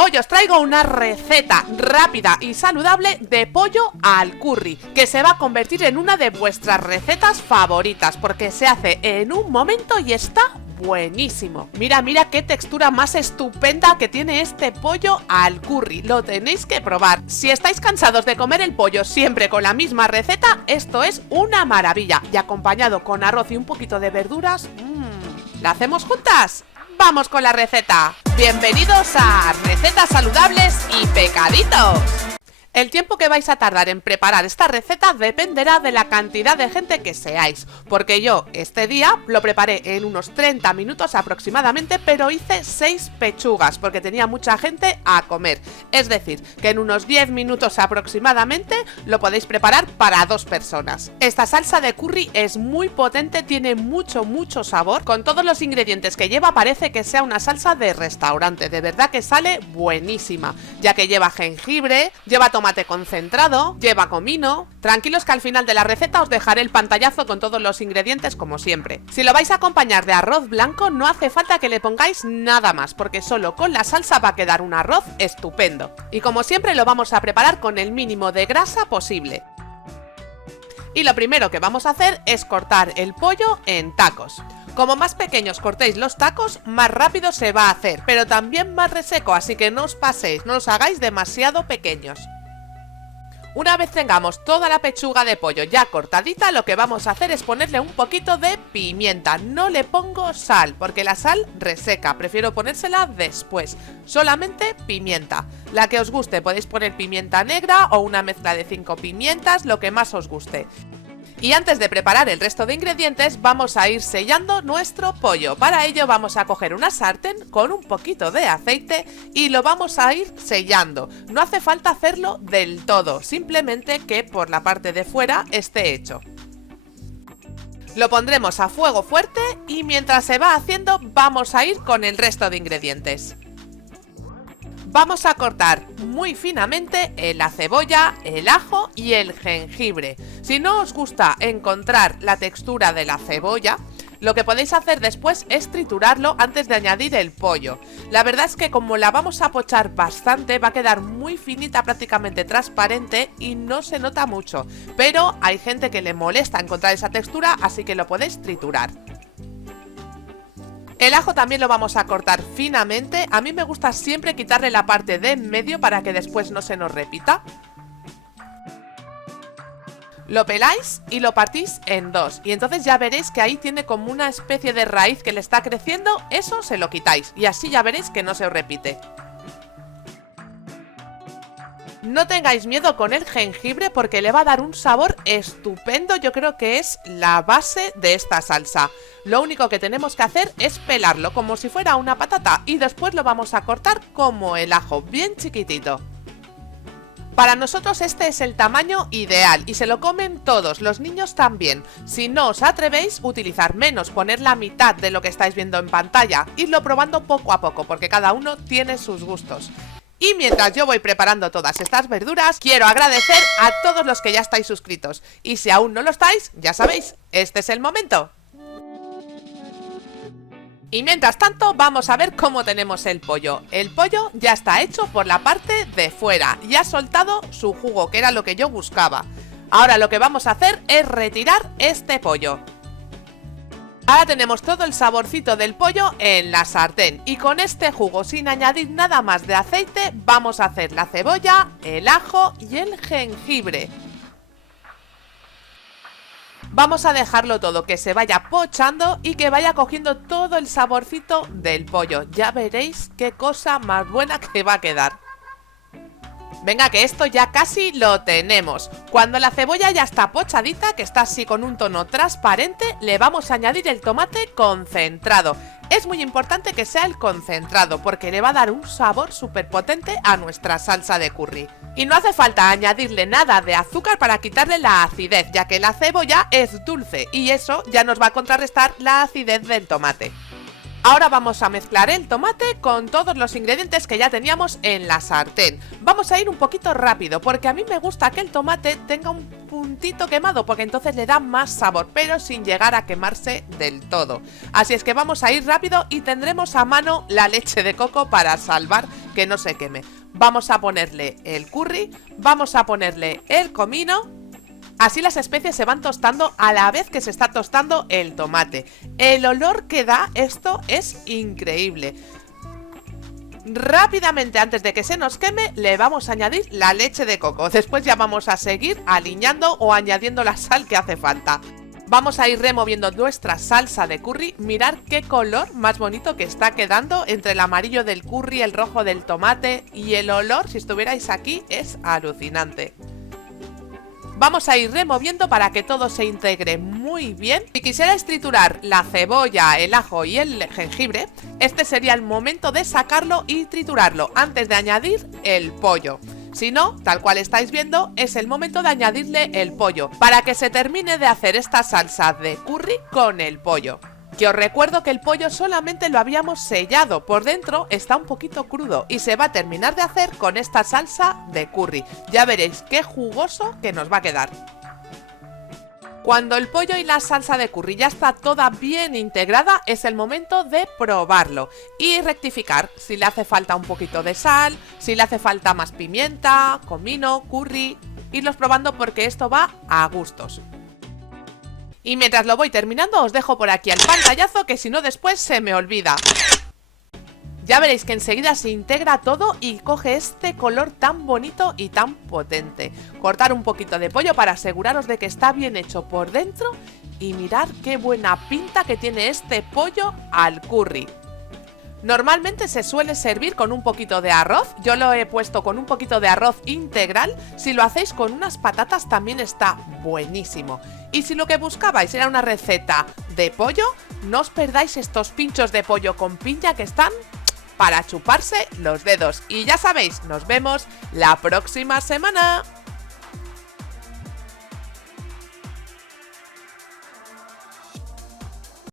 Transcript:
Hoy os traigo una receta rápida y saludable de pollo al curry, que se va a convertir en una de vuestras recetas favoritas, porque se hace en un momento y está buenísimo. Mira qué textura más estupenda que tiene este pollo al curry, lo tenéis que probar. Si estáis cansados de comer el pollo siempre con la misma receta, esto es una maravilla, y acompañado con arroz y un poquito de verduras, ¿la hacemos juntas? ¡Vamos con la receta! ¡Bienvenidos a Recetas Saludables y Pecaditos! El tiempo que vais a tardar en preparar esta receta dependerá de la cantidad de gente que seáis, porque yo este día lo preparé en unos 30 minutos aproximadamente, pero hice 6 pechugas porque tenía mucha gente a comer. Es decir, que en unos 10 minutos aproximadamente lo podéis preparar para 2 personas. Esta salsa de curry es muy potente, tiene mucho sabor. Con todos los ingredientes que lleva parece que sea una salsa de restaurante, de verdad que sale buenísima, ya que lleva jengibre, lleva tomate concentrado, lleva comino. Tranquilos que al final de la receta os dejaré el pantallazo con todos los ingredientes como siempre. Si lo vais a acompañar de arroz blanco no hace falta que le pongáis nada más, porque solo con la salsa va a quedar un arroz estupendo. Y como siempre lo vamos a preparar con el mínimo de grasa posible. Y lo primero que vamos a hacer es cortar el pollo en tacos. Como más pequeños cortéis los tacos, más rápido se va a hacer, pero también más reseco, así que no os paséis, no los hagáis demasiado pequeños. Una vez tengamos toda la pechuga de pollo ya cortadita, lo que vamos a hacer es ponerle un poquito de pimienta. No le pongo sal, porque la sal reseca, prefiero ponérsela después. Solamente pimienta. La que os guste, podéis poner pimienta negra o una mezcla de 5 pimientas, lo que más os guste. Y antes de preparar el resto de ingredientes vamos a ir sellando nuestro pollo. Para ello vamos a coger una sartén con un poquito de aceite y lo vamos a ir sellando. No hace falta hacerlo del todo, simplemente que por la parte de fuera esté hecho. Lo pondremos a fuego fuerte y mientras se va haciendo vamos a ir con el resto de ingredientes. Vamos a cortar muy finamente la cebolla, el ajo y el jengibre. Si no os gusta encontrar la textura de la cebolla, lo que podéis hacer después es triturarlo antes de añadir el pollo. La verdad es que como la vamos a pochar bastante, va a quedar muy finita, prácticamente transparente y no se nota mucho. Pero hay gente que le molesta encontrar esa textura, así que lo podéis triturar. El ajo también lo vamos a cortar finamente. A mí me gusta siempre quitarle la parte de en medio para que después no se nos repita. Lo peláis y lo partís en dos. Y entonces ya veréis que ahí tiene como una especie de raíz que le está creciendo. Eso se lo quitáis y así ya veréis que no se os repite. No tengáis miedo con el jengibre porque le va a dar un sabor estupendo. Yo creo que es la base de esta salsa. Lo único que tenemos que hacer es pelarlo como si fuera una patata y después lo vamos a cortar como el ajo, bien chiquitito. Para nosotros este es el tamaño ideal y se lo comen todos, los niños también. Si no os atrevéis, utilizar menos, poner la mitad de lo que estáis viendo en pantalla, irlo probando poco a poco porque cada uno tiene sus gustos. Y mientras yo voy preparando todas estas verduras, quiero agradecer a todos los que ya estáis suscritos. Y si aún no lo estáis, ya sabéis, este es el momento. Y mientras tanto, vamos a ver cómo tenemos el pollo. El pollo ya está hecho por la parte de fuera y ha soltado su jugo, que era lo que yo buscaba. Ahora lo que vamos a hacer es retirar este pollo. Ahora tenemos todo el saborcito del pollo en la sartén y con este jugo, sin añadir nada más de aceite, vamos a hacer la cebolla, el ajo y el jengibre. Vamos a dejarlo todo que se vaya pochando y que vaya cogiendo todo el saborcito del pollo. Ya veréis qué cosa más buena que va a quedar. Venga, que esto ya casi lo tenemos. Cuando la cebolla ya está pochadita, que está así con un tono transparente, le vamos a añadir el tomate concentrado. Es muy importante que sea el concentrado porque le va a dar un sabor súper potente a nuestra salsa de curry. Y no hace falta añadirle nada de azúcar para quitarle la acidez, ya que la cebolla es dulce y eso ya nos va a contrarrestar la acidez del tomate. Ahora vamos a mezclar el tomate con todos los ingredientes que ya teníamos en la sartén. Vamos a ir un poquito rápido porque a mí me gusta que el tomate tenga un puntito quemado porque entonces le da más sabor, pero sin llegar a quemarse del todo. Así es que vamos a ir rápido y tendremos a mano la leche de coco para salvar que no se queme. Vamos a ponerle el curry, vamos a ponerle el comino. Así las especies se van tostando a la vez que se está tostando el tomate. El olor que da esto es increíble. Rápidamente, antes de que se nos queme, le vamos a añadir la leche de coco. Después ya vamos a seguir aliñando o añadiendo la sal que hace falta. Vamos a ir removiendo nuestra salsa de curry. Mirad qué color más bonito que está quedando entre el amarillo del curry, el rojo del tomate y el olor, si estuvierais aquí, es alucinante. Vamos a ir removiendo para que todo se integre muy bien. Si quisierais triturar la cebolla, el ajo y el jengibre, este sería el momento de sacarlo y triturarlo antes de añadir el pollo. Si no, tal cual estáis viendo, es el momento de añadirle el pollo para que se termine de hacer esta salsa de curry con el pollo. Que os recuerdo que el pollo solamente lo habíamos sellado, por dentro está un poquito crudo y se va a terminar de hacer con esta salsa de curry. Ya veréis qué jugoso que nos va a quedar. Cuando el pollo y la salsa de curry ya está toda bien integrada, es el momento de probarlo y rectificar si le hace falta un poquito de sal, si le hace falta más pimienta, comino, curry, irlos probando porque esto va a gustos. Y mientras lo voy terminando os dejo por aquí el pantallazo que si no después se me olvida. Ya veréis que enseguida se integra todo y coge este color tan bonito y tan potente. Cortar un poquito de pollo para aseguraros de que está bien hecho por dentro y mirad qué buena pinta que tiene este pollo al curry. Normalmente se suele servir con un poquito de arroz, yo lo he puesto con un poquito de arroz integral. Si lo hacéis con unas patatas también está buenísimo. Y si lo que buscabais era una receta de pollo, no os perdáis estos pinchos de pollo con piña que están para chuparse los dedos. Y ya sabéis, nos vemos la próxima semana.